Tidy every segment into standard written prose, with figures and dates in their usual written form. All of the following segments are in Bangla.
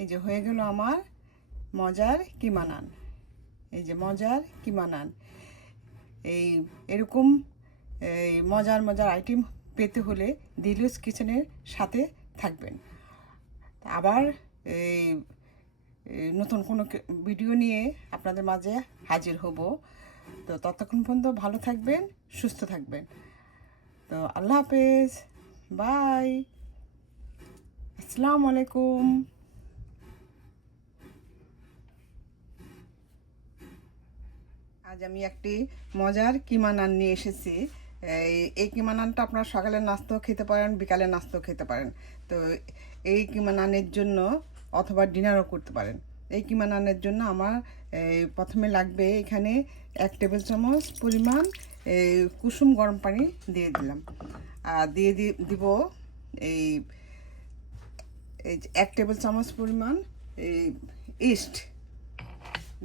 এই যে হয়ে গেল আমার মজার কিমা নান। এই যে মজার কিমা নান। এরকম মজার মজার আইটেম পেতে হলে দিলুস কিচেনের সাথে থাকবেন। আবার এই নতুন কোনো ভিডিও নিয়ে আপনাদের মাঝে হাজির হব। তো ততক্ষণ পর্যন্ত ভালো থাকবেন, সুস্থ থাকবেন। তো আল্লাহ হাফেজ, বাই, আসসালামু আলাইকুম। আজ আমি একটি মজার কিমা নান নিয়ে এসেছি। এই কিমা নানটা আপনারা সকালের নাস্তাও খেতে পারেন, বিকালের নাস্তাও খেতে পারেন। তো এই কিমা নানের জন্য অথবা ডিনারও করতে পারেন। এই কিমা নানের জন্য আমার প্রথমে লাগবে এখানে 1 টেবিল চামচ পরিমাণ কুসুম গরম পানি দিয়ে দিলাম। আর দিয়ে দিব এই 1 টেবিল চামচ পরিমাণ ইস্ট,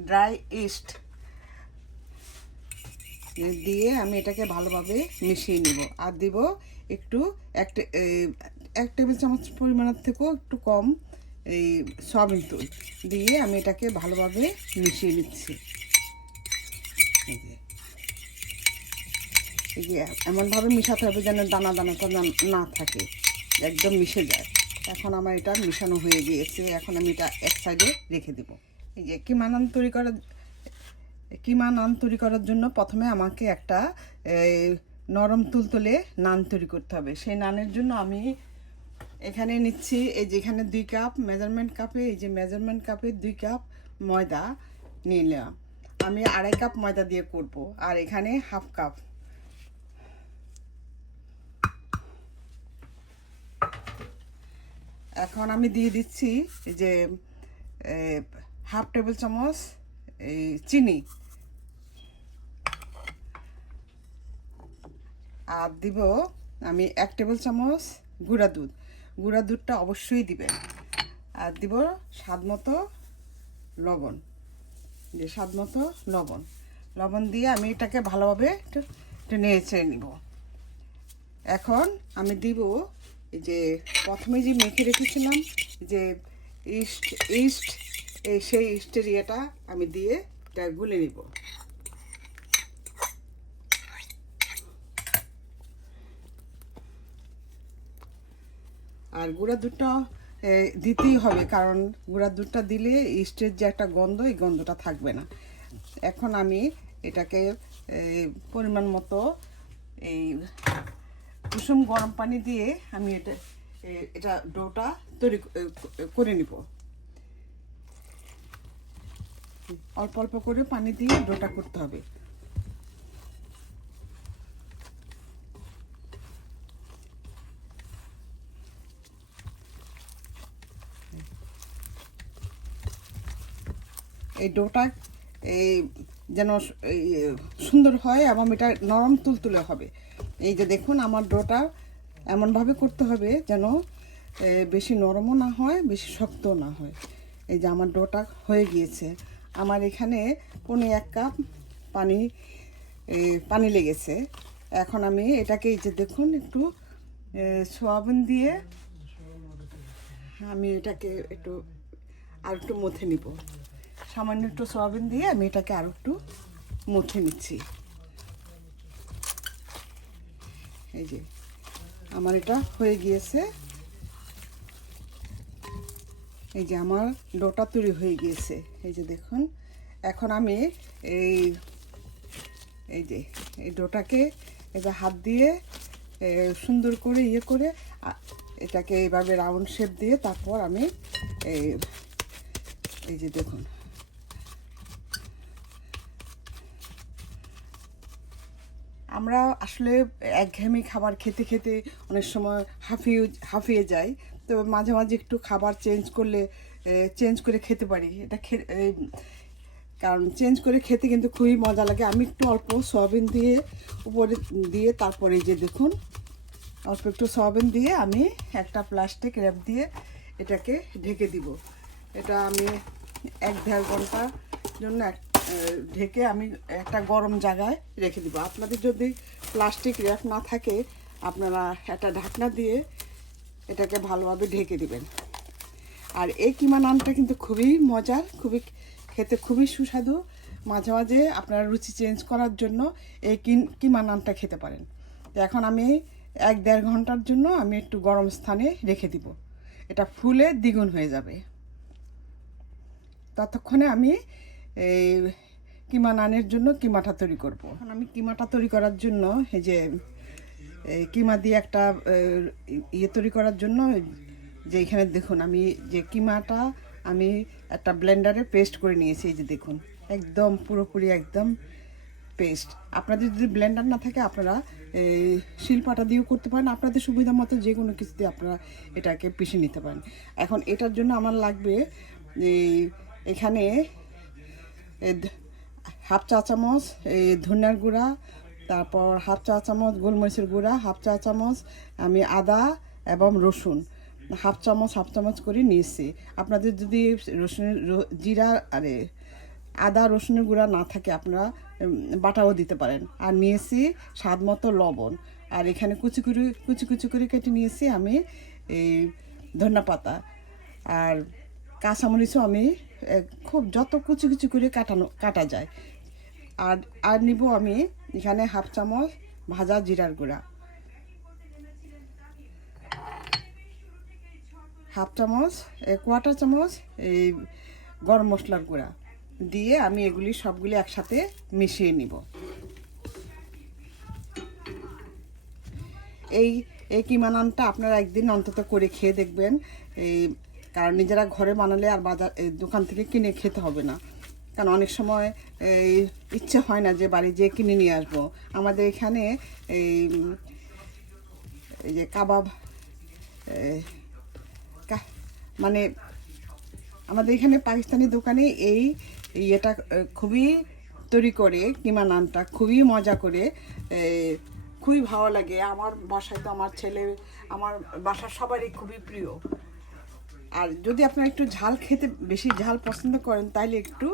ড্রাই ইস্ট দিয়ে আমি এটাকে ভালোভাবে মিশিয়ে নিব। আর দিব একটু 1 টেবিল চামচ পরিমাণের থেকেও একটু কম এই সয়াবিন তেল দিয়ে আমি এটাকে ভালোভাবে মিশিয়ে নিচ্ছি। এই যে এমনভাবে মিশাতে হবে যেন দানা দানাটা না থাকে, একদম মিশে যায়। এখন আমার এটা মিশানো হয়ে গিয়েছে। এখন আমি এটা এক সাইডে রেখে দেব। এই যে কিমা নান তৈরি করার জন্য প্রথমে আমাকে একটা নরম তুলতুলে নান তৈরি করতে হবে। সেই নানের জন্য আমি এখানে নিচ্ছি, এই যে এখানে 2 কাপ মেজারমেন্ট কাপে, এই যে মেজারমেন্ট কাপে 2 কাপ ময়দা নিলাম। আমি 2.5 কাপ ময়দা দিয়ে করব। আর এখানে 1/2 কাপ। এখন আমি দিয়ে দিচ্ছি এই যে 1/2 টেবিল চামচ এই চিনি। আর দিব আমি 1 টেবিল চামচ গুঁড়া দুধটা অবশ্যই দিবেন। আর দিব স্বাদ মতো লবণ, লবণ দিয়ে আমি এটাকে ভালোভাবে একটু নেড়ে চেড়ে নিব। এখন আমি দিব এই যে প্রথমে যে মেখে রেখেছিলাম যে ইস্ট সেই ইস্টের ইয়েটা আমি দিয়ে এটা গুলে নিব। আর গুঁড়া দুধটা দিতেই হবে, কারণ গুঁড়া দুধটা দিলে ইস্টের যে একটা গন্ধ, এই গন্ধটা থাকবে না। এখন আমি এটাকে পরিমাণ মতো এই কুসুম গরম পানি দিয়ে আমি এটা ডোটা তৈরি করে নিব। অল্প অল্প করে পানি দিয়ে ডোটা করতে হবে। এই ডোটা যেন সুন্দর হয় এবং এটা নরম তুলতুলে হবে। এই যে দেখুন আমার ডোটা এমনভাবে করতে হবে যেন বেশি নরমও না হয়, বেশি শক্তও না হয়। এই যে আমার ডোটা হয়ে গিয়েছে। আমার এখানে 1 কাপ পানি লেগেছে। এখন আমি এটাকে এই যে দেখুন একটু সয়াবিন দিয়ে আমি এটাকে আর একটু মথে নিব। সামান্য একটু সয়াবিন দিয়ে আমি এটাকে আর একটু মুছে নিচ্ছি। এই যে আমার এটা হয়ে গিয়েছে। এই যে আমার ডোটা তৈরি হয়ে গিয়েছে। এই যে দেখুন, এখন আমি এই যে এই ডোটাকে এবার হাত দিয়ে সুন্দর করে করে এটাকে এইভাবে রাউন্ড শেপ দিয়ে তারপর আমি এই যে দেখুন আমরা আসলে একঘেয়েমি খাবার খেতে খেতে অনেক সময় হাঁফিয়ে যাই। তো মাঝে মাঝে একটু খাবার চেঞ্জ করে খেতে পারি। কারণ চেঞ্জ করে খেতে কিন্তু খুবই মজা লাগে। আমি একটু অল্প সয়াবিন দিয়ে উপরে দিয়ে তারপরে এই যে দেখুন অল্প একটু সয়াবিন দিয়ে আমি একটা প্লাস্টিক র্যাপ দিয়ে এটাকে ঢেকে দিব। এটা আমি 1-1.5 ঘন্টার জন্য ঢেকে আমি একটা গরম জায়গায় রেখে দিব। আপনাদের যদি প্লাস্টিক র্যাপ না থাকে আপনারা একটা ঢাকনা দিয়ে এটাকে ভালোভাবে ঢেকে দিবেন। আর এই কিমা নানটা কিন্তু খুবই মজার, খুবই খেতে খুবই সুস্বাদু। মাঝে মাঝে আপনার রুচি চেঞ্জ করার জন্য এই কিমা নানটা খেতে পারেন। এখন আমি 1-1.5 ঘন্টার জন্য আমি একটু গরম স্থানে রেখে দিব, এটা ফুলে দ্বিগুণ হয়ে যাবে। ততক্ষণে আমি এই কিমা নানের জন্য কিমাটা তৈরি করব। এখন আমি কিমাটা তৈরি করার জন্য এই যে কিমা দিয়ে একটা ইয়ে তৈরি করার জন্য যে এখানে দেখুন আমি যে কিমাটা আমি একটা ব্লেন্ডারে পেস্ট করে নিয়েছি। এই যে দেখুন একদম পুরোপুরি একদম পেস্ট। আপনাদের যদি ব্লেন্ডার না থাকে আপনারা শিলপাটা দিয়েও করতে পারেন, আপনাদের সুবিধা মতো যে কোনো কিছু দিয়ে আপনারা এটাকে পিষে নিতে পারেন। এখন এটার জন্য আমার লাগবে এখানে 1/2 চা চামচ ধনিয়ার গুঁড়া, তারপর 1/2 চা চামচ গোলমরিচের গুঁড়া, 1/2 চা চামচ আমি আদা এবং রসুন 1/2 চামচ করে নিয়েছি। আপনাদের যদি রসুনের জিরা আদা রসুনের গুঁড়া না থাকে আপনারা বাটাও দিতে পারেন। আর নিয়েছি স্বাদ মতো লবণ, আর এখানে কুচি কুচি করে কেটে নিয়েছি আমি এই ধনিয়া পাতা, আর কাঁচামরিচও আমি খুব যত কুচি কুচি করে কাটা যায়। আর নিব আমি এখানে 1/2 চামচ ভাজা জিরার গুঁড়া, 1/4 চামচ এই গরম মশলার গুঁড়া দিয়ে আমি সবগুলি একসাথে মিশিয়ে নিব। এই কিমা নানটা আপনারা একদিন অন্তত করে খেয়ে দেখবেন, কারণ নিজেরা ঘরে বানালে আর দোকান থেকে কিনে খেতে হবে না। কারণ অনেক সময় ইচ্ছে হয় না যে বাড়ি যেয়ে কিনে নিয়ে আসবো। আমাদের এখানে এই যে কাবাব মানে আমাদের এখানে পাকিস্তানি দোকানে এটা খুবই তৈরি করে, কিমা নানটা খুবই মজা করে, খুবই ভালো লাগে। আমার বাসায় তো আমার ছেলে, আমার বাসার সবারই খুবই প্রিয়। আর যদি আপনারা একটু ঝাল খেতে বেশি ঝাল পছন্দ করেন তাহলে একটু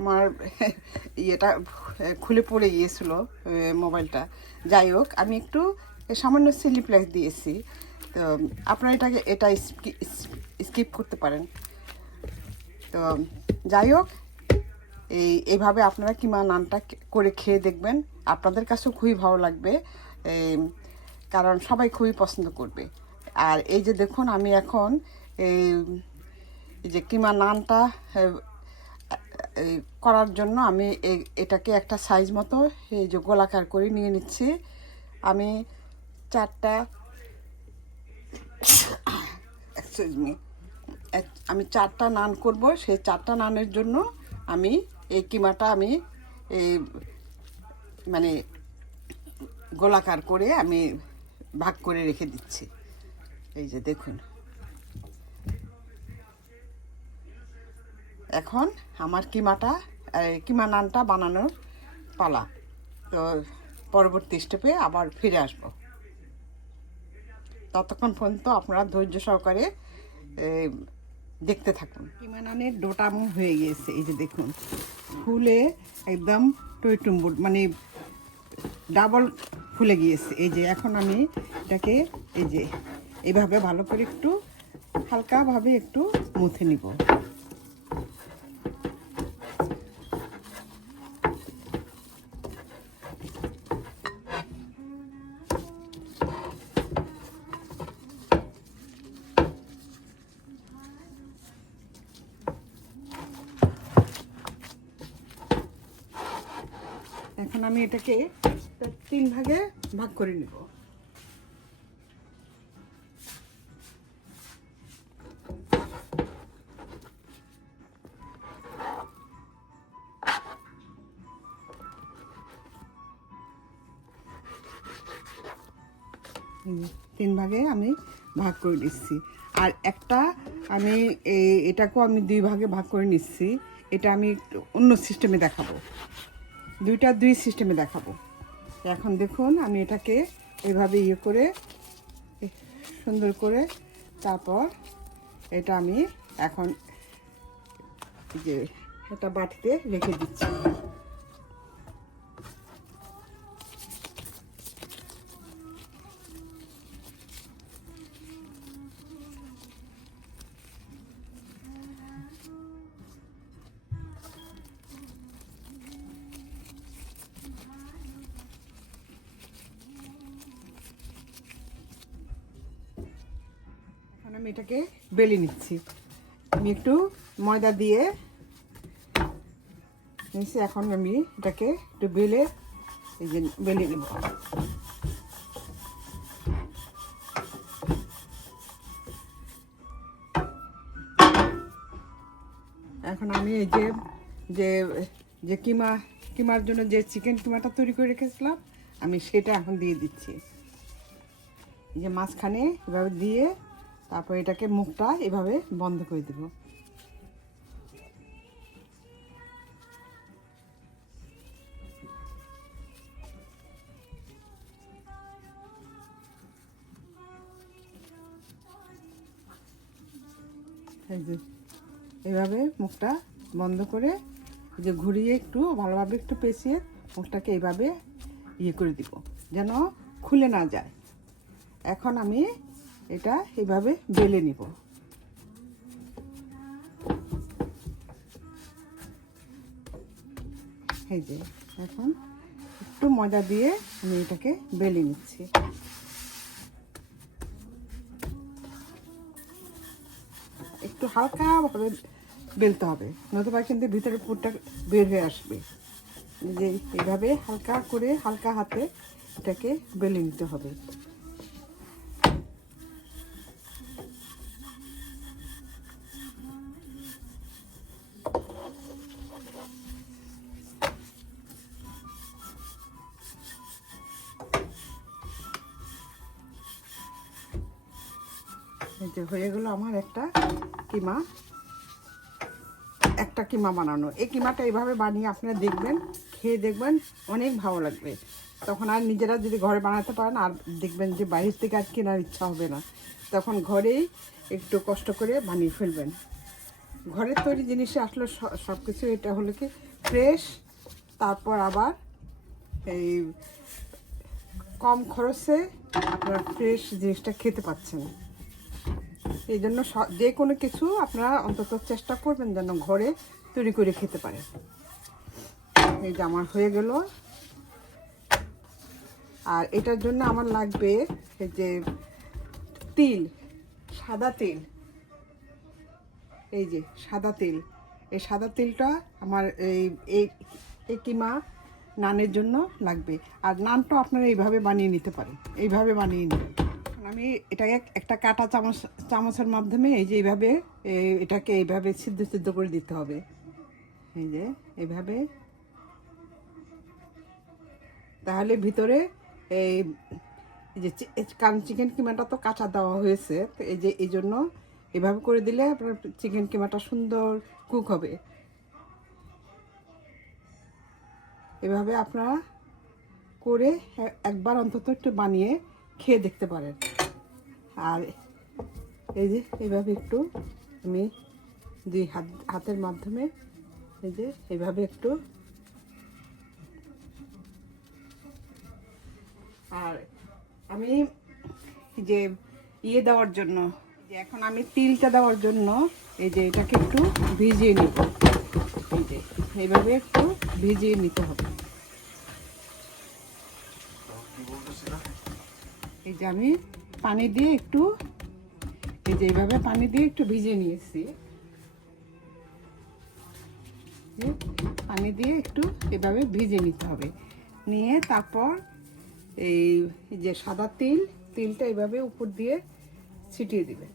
আমার ইয়েটা খুলে পড়ে গিয়েছিল মোবাইলটা। যাই হোক আমি একটু সামান্য চিলি ফ্লেক্স দিয়েছি, তো আপনারা এটা স্কিপ করতে পারেন। তো যাই হোক এইভাবে আপনারা কিমা নানটা করে খেয়ে দেখবেন, আপনাদের কাছেও খুবই ভালো লাগবে, কারণ সবাই খুবই পছন্দ করবে। আর এই যে দেখুন আমি এখন এই যে কিমা নানটা করার জন্য আমি এটাকে একটা সাইজ মতো এই যে গোলাকার করে নিয়ে নিচ্ছি। আমি 4টা নান করব, সেই 4টা নানের জন্য আমি এই কিমাটা আমি মানে গোলাকার করে আমি ভাগ করে রেখে দিচ্ছি। এই যে দেখুন এখন আমার কিমা নানটা বানানোর পালা। তো পরবর্তী স্টেপে আবার ফিরে আসব। ততক্ষণ পর্যন্ত আপনারা ধৈর্য সহকারে দেখতে থাকুন। কিমা নানের ডোটা হয়ে গিয়েছে, এই যে দেখুন ফুলে একদম টইটুম্বুর মানে ডাবল ফুলে গিয়েছে। এই যে এখন আমি এটাকে এই যে এইভাবে ভালো করে একটু হালকাভাবে একটু মুথে নিব। এখন আমি এটাকে 3 ভাগে ভাগ করে নিব। তিন ভাগে আমি ভাগ করে নিচ্ছি। আর একটা আমি এটাকেও আমি 2 ভাগে ভাগ করে নিচ্ছি। এটা আমি অন্য সিস্টেমে দেখাবো, দুই সিস্টেমে দেখাবো। এখন দেখুন আমি এটাকে এইভাবে ইয়ে করে সুন্দর করে তারপর এটা আমি এখন যে এটা বাটিতে রেখে দিচ্ছি। আমি এটাকে বেলে নিচ্ছি। আমি একটু ময়দা দিয়ে নিচ্ছি, এখন আমি এটাকে একটু বেলে এই যে বেলে নেব। এখন আমি এই যে যে যে কিমার জন্য যে চিকেন কিমাটা তৈরি করে রেখেছিলাম আমি সেটা এখন দিয়ে দিচ্ছি। এই যে মাঝখানে এভাবে দিয়ে তারপর এটাকে মুখটা এভাবে বন্ধ করে দেব। এই যে এভাবে মুখটা বন্ধ করে যে ঘুরিয়ে একটু ভালোভাবে একটু পেঁচিয়ে মুখটাকে এইভাবে ইয়ে করে দিব যেন খুলে না যায়। এখন আমি এটা এইভাবে বেলে নিব। এই যে এখন একটু ময়দা দিয়ে আমি এটাকে বেলে নিচ্ছি। একটু হালকা ভাবে বেলতে হবে, নতুবা কিন্তু ভিতরের পুরটা বের হয়ে আসবে। যে এইভাবে হালকা করে হালকা হাতে এটাকে বেলে নিতে হবে। এই যে হয়ে গেল আমার একটা কিমা বানানো। এই কিমাটা এইভাবে বানিয়ে আপনারা দেখবেন, খেয়ে দেখবেন, অনেক ভালো লাগবে। তখন আর নিজেরা যদি ঘরে বানাতে পারেন আর দেখবেন যে বাইরের থেকে আর কেনার ইচ্ছা হবে না। তখন ঘরেই একটু কষ্ট করে বানিয়ে ফেলবেন। ঘরের তৈরি জিনিসে আসলে সব কিছু এটা হলো কি ফ্রেশ, তারপর আবার এই কম খরচে আপনারা ফ্রেশ জিনিসটা খেতে পাচ্ছেন। এই জন্য যে কোনো কিছু আপনারা অন্তত চেষ্টা করবেন যেন ঘরে তৈরি করে খেতে পারে। এই যে আমার হয়ে গেল। আর এটার জন্য আমার লাগবে এই যে তিল, সাদা তিল। এই যে সাদা তিল, এই সাদা তিলটা আমার এই কিমা নানের জন্য লাগবে। আর নানটা আপনারা এইভাবে বানিয়ে নিতে পারেন, এইভাবে বানিয়ে নেবেন। আমি এটাকে একটা কাঁটা চামচের মাধ্যমে এই যে এইভাবে এটাকে এইভাবে সিদ্ধ করে দিতে হবে। এই যে এইভাবে, তাহলে ভিতরে এই যে কারণ চিকেন কিমাটা তো কাঁচা দেওয়া হয়েছে, তো এই যে এই জন্য এভাবে করে দিলে আপনার চিকেন কিমাটা সুন্দর কুক হবে। এভাবে আপনারা করে একবার অন্তত একটু বানিয়ে খেয়ে দেখতে পারেন। আর এই যে এইভাবে একটু আমি দুই হাতের মাধ্যমে এই যে এইভাবে একটু, আর আমি যে ইয়ে দেওয়ার জন্য যে এখন আমি তিলটা দেওয়ার জন্য এই যে এটাকে একটু ভিজিয়ে নিব। এই যে এইভাবে একটু ভিজিয়ে নিতে হবে। এই যে আমি পানি দিয়ে একটু, এই যে এইভাবে পানি দিয়ে একটু ভিজিয়ে নিয়েছি। পানি দিয়ে একটু এভাবে ভিজিয়ে নিতে হবে। নিয়ে তারপর এই যে সাদা তিলটা এইভাবে উপর দিয়ে ছিটিয়ে দিবে।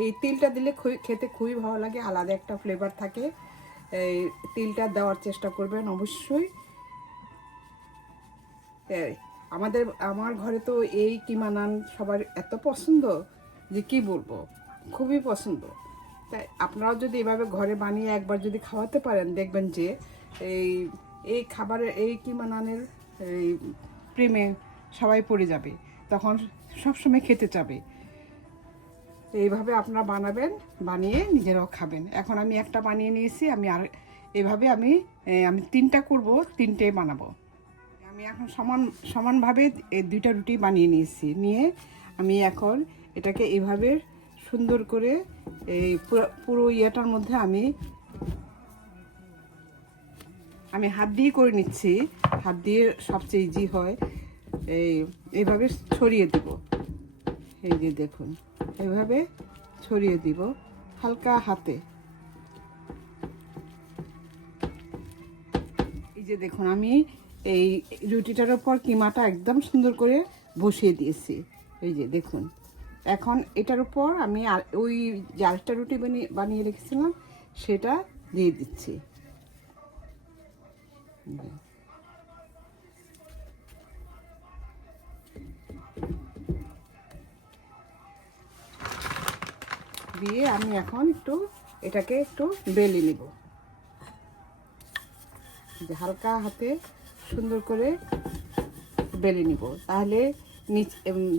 এই তিলটা দিলে খেতে খুবই ভালো লাগে, আলাদা একটা ফ্লেভার থাকে। এই তিলটা দেওয়ার চেষ্টা করবেন অবশ্যই। আমার ঘরে তো এই কিমা নান সবার এত পছন্দ যে কি বলবো, খুবই পছন্দ। তাই আপনারাও যদি এভাবে ঘরে বানিয়ে একবার যদি খাওয়াতে পারেন দেখবেন যে এই খাবারের এই কিমা নানের এই প্রেমে সবাই পড়ে যাবে, তখন সবসময় খেতে চাবে। এইভাবে আপনারা বানাবেন, বানিয়ে নিজেরাও খাবেন। এখন আমি একটা বানিয়ে নিয়েছি, আমি আর এভাবে আমি 3টা করব, 3টে বানাবো। আমি এখন সমানভাবে এই 2টা রুটি বানিয়ে নিয়েছি, নিয়ে আমি এখন এটাকে এভাবে সুন্দর করে এই পুরো ইয়েটার মধ্যে আমি হাত দিয়ে করে নিচ্ছি। হাত দিয়ে সবচেয়ে ইজি হয়। এইভাবে ছড়িয়ে দেব। এই যে দেখুন, এইভাবে ছড়িয়ে দিব হালকা হাতে। এই যে দেখুন, আমি এই রুটিটার উপর কিমাটা একদম সুন্দর করে বসিয়ে দিয়েছি। এই যে দেখুন, এখন এটার উপর আমি আর ওই যে আরেকটা রুটি বানিয়ে রেখেছিলাম সেটা দিয়ে দিচ্ছি। দিয়ে আমি এখন এটাকে একটু বেলে নিব। যে হালকা হাতে সুন্দর করে বেলে নিব, তাহলে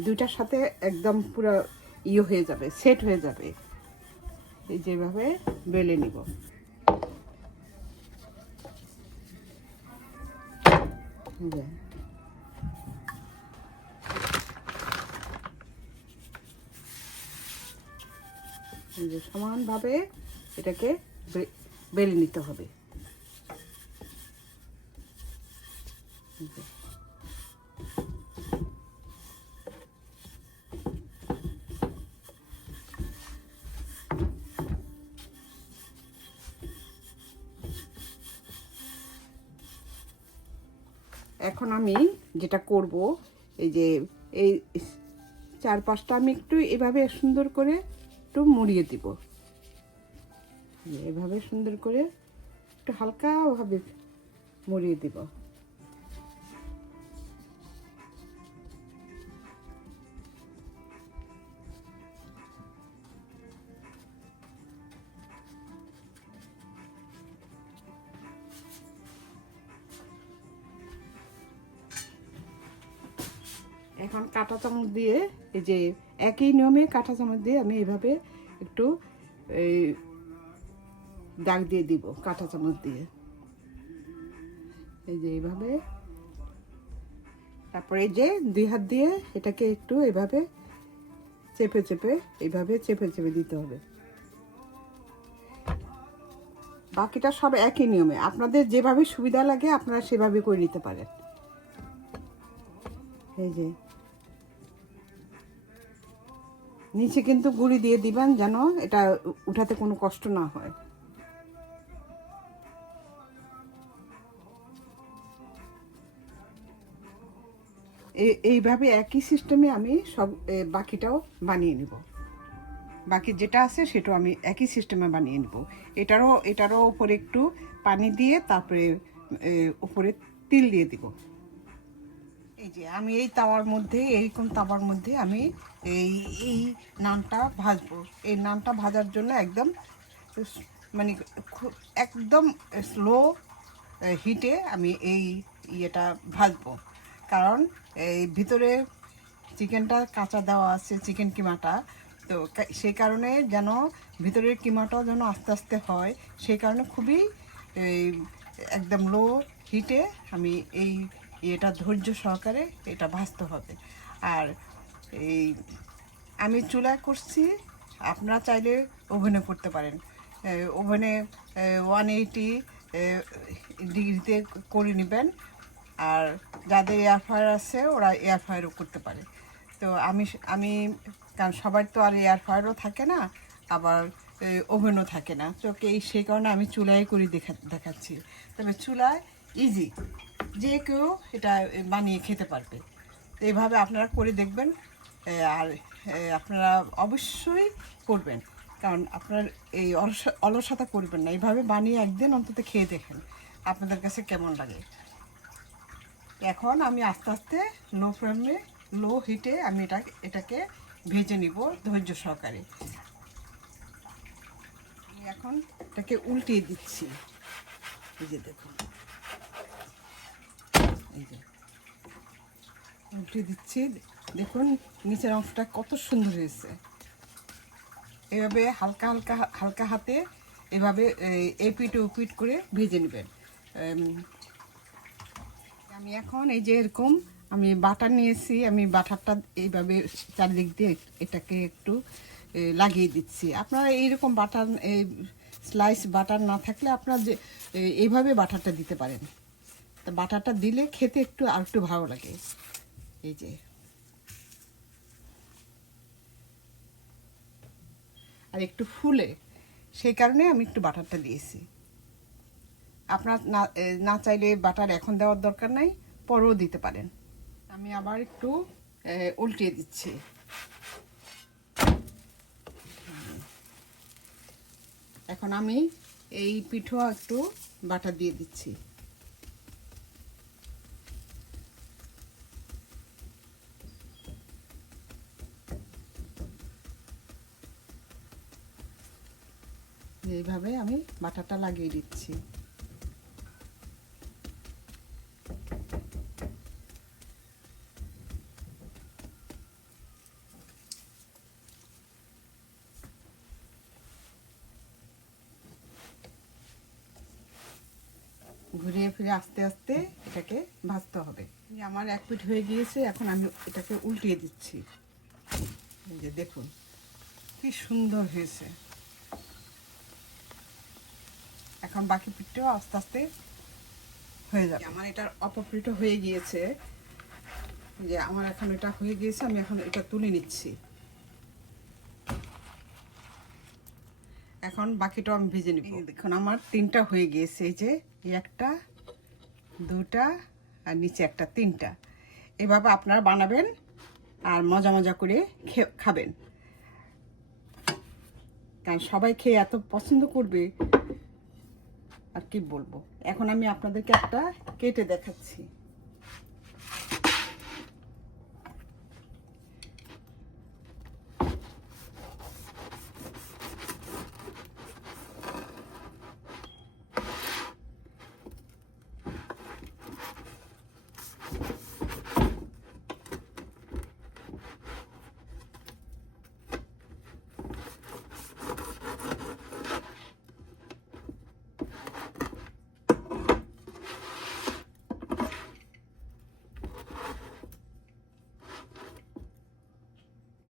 দুইটার সাথে একদম পুরো হয়ে যাবে, সেট হয়ে যাবে। এই যেভাবে বেলে নিব। সমানভাবে এটাকে বেলে নিতে হবে। এখন আমি যেটা করব, এই যে এই 4-5টা আমি একটু এভাবে সুন্দর করে একটু মুড়িয়ে দিব। এভাবে সুন্দর করে একটু হালকাভাবে মুড়িয়ে দিব। এখন কাঁটা চামচ দিয়ে, এই যে একই নিয়মে কাঁটা চামচ দিয়ে আমি এইভাবে একটু এই দাগ দিয়ে দিব কাঁটা চামচ দিয়ে। এই যে এইভাবে, তারপরে এই যে 2 হাত দিয়ে এটাকে একটু এইভাবে চেপে চেপে দিতে হবে। বাকিটা সব একই নিয়মে, আপনাদের যেভাবে সুবিধা লাগে আপনারা সেভাবে করে নিতে পারেন। এই যে নিচে কিন্তু গুঁড়ি দিয়ে দিবেন, যেন এটা উঠাতে কোনো কষ্ট না হয়। এইভাবে একই সিস্টেমে আমি সব বাকিটাও বানিয়ে নিব। বাকি যেটা আছে সেটাও আমি একই সিস্টেমে বানিয়ে নিব। এটারও উপরে একটু পানি দিয়ে তারপরে উপরে তিল দিয়ে দিব। এই যে আমি এই তাওয়ার মধ্যে, এইরকম তাওয়ার মধ্যে আমি এই নানটা ভাজবো। এই নানটা ভাজার জন্য একদম মানে একদম স্লো হিটে আমি এই ইয়েটা ভাজবো, কারণ এই ভিতরে চিকেনটা কাঁচা দেওয়া আছে, চিকেন কিমাটা, তো সেই কারণে যেন ভিতরের কিমাটাও যেন আস্তে আস্তে হয়, সেই কারণে খুবই একদম লো হিটে আমি এটা ধৈর্য সহকারে এটা ভাজতে হবে। আর এই আমি চুলায় করছি, আপনারা চাইলে ওভেনে করতে পারেন। ওভেনে 180 ডিগ্রিতে করে নেবেন। আর যাদের এয়ার ফ্রায়ার আছে ওরা এয়ার ফ্রায়ারও করতে পারে। তো আমি কারণ সবার তো আর এয়ার ফ্রায়ারও থাকে না, আবার ওভেনও থাকে না, তো সেই কারণে আমি চুলায় করে দেখাচ্ছি। তবে চুলায় ইজি, যে কেউ এটা বানিয়ে খেতে পারবে। তো এইভাবে আপনারা করে দেখবেন। আর আপনারা অবশ্যই করবেন, কারণ আপনার এই অলসতা করবেন না। এইভাবে বানিয়ে একদিন অন্তত খেয়ে দেখেন আপনাদের কাছে কেমন লাগে। এখন আমি আস্তে আস্তে লো হিটে আমি এটাকে ভেজে নিব ধৈর্য সহকারে। আমি এখন এটাকে উল্টিয়ে দিচ্ছি। এই যে দেখুন, এই যে উল্টে দিচ্ছি, দেখুন নিচের অংশটা কত সুন্দর হয়েছে। এভাবে হালকা হালকা হালকা হাতে এভাবে এপিট ওপিট করে ভেজে নেবেন। আমি এখন এই যে এরকম আমি বাটার নিয়েছি, আমি বাটারটা এইভাবে চারিদিক দিয়ে এটাকে একটু লাগিয়ে দিচ্ছি। আপনারা এইরকম বাটার স্লাইস বাটার না থাকলে আপনারা যে এইভাবে বাটারটা দিতে পারেন। তা বাটারটা দিলে খেতে একটু আর একটু ভালো লাগে। এই যে আর একটু ফুলে, সেই কারণে আমি একটু বাটারটা দিয়েছি। আপনার না চাইলে বাটার এখন দেওয়ার দরকার নাই, পরেও দিতে পারেন। আমি আবার একটু উল্টিয়ে দিচ্ছি। এখন আমি এই পিঠো একটু বাটার দিয়ে দিচ্ছি। এইভাবে আমি বাটারটা লাগিয়ে দিচ্ছি। ঘুরিয়ে ফিরে আস্তে আস্তে এটাকে ভাজতে হবে। আমার এক পিঠ হয়ে গিয়েছে, এখন আমি এটাকে উল্টিয়ে দিচ্ছি। এই যে দেখুন কি সুন্দর হয়েছে। এখন বাকি পিঠটাও আস্তে আস্তে হয়ে যাবে। আমার এটার অপর পিঠও হয়ে গিয়েছে, যে আমার এখন এটা হয়ে গিয়েছে, আমি এখন এটা তুলে নিচ্ছি। এখন বাকিটাও আমি ভেজে নিব। দেখুন আমার 3টা হয়ে গিয়েছে, এই যে একটা, 2টা আর নিচে একটা, 3টা। এভাবে আপনারা বানাবেন আর মজা মজা করে খাবেন, কারণ সবাই খেয়ে এত পছন্দ করবে আর কি বলবো। এখন আমি আপনাদেরকে একটা কেটে দেখাচ্ছি।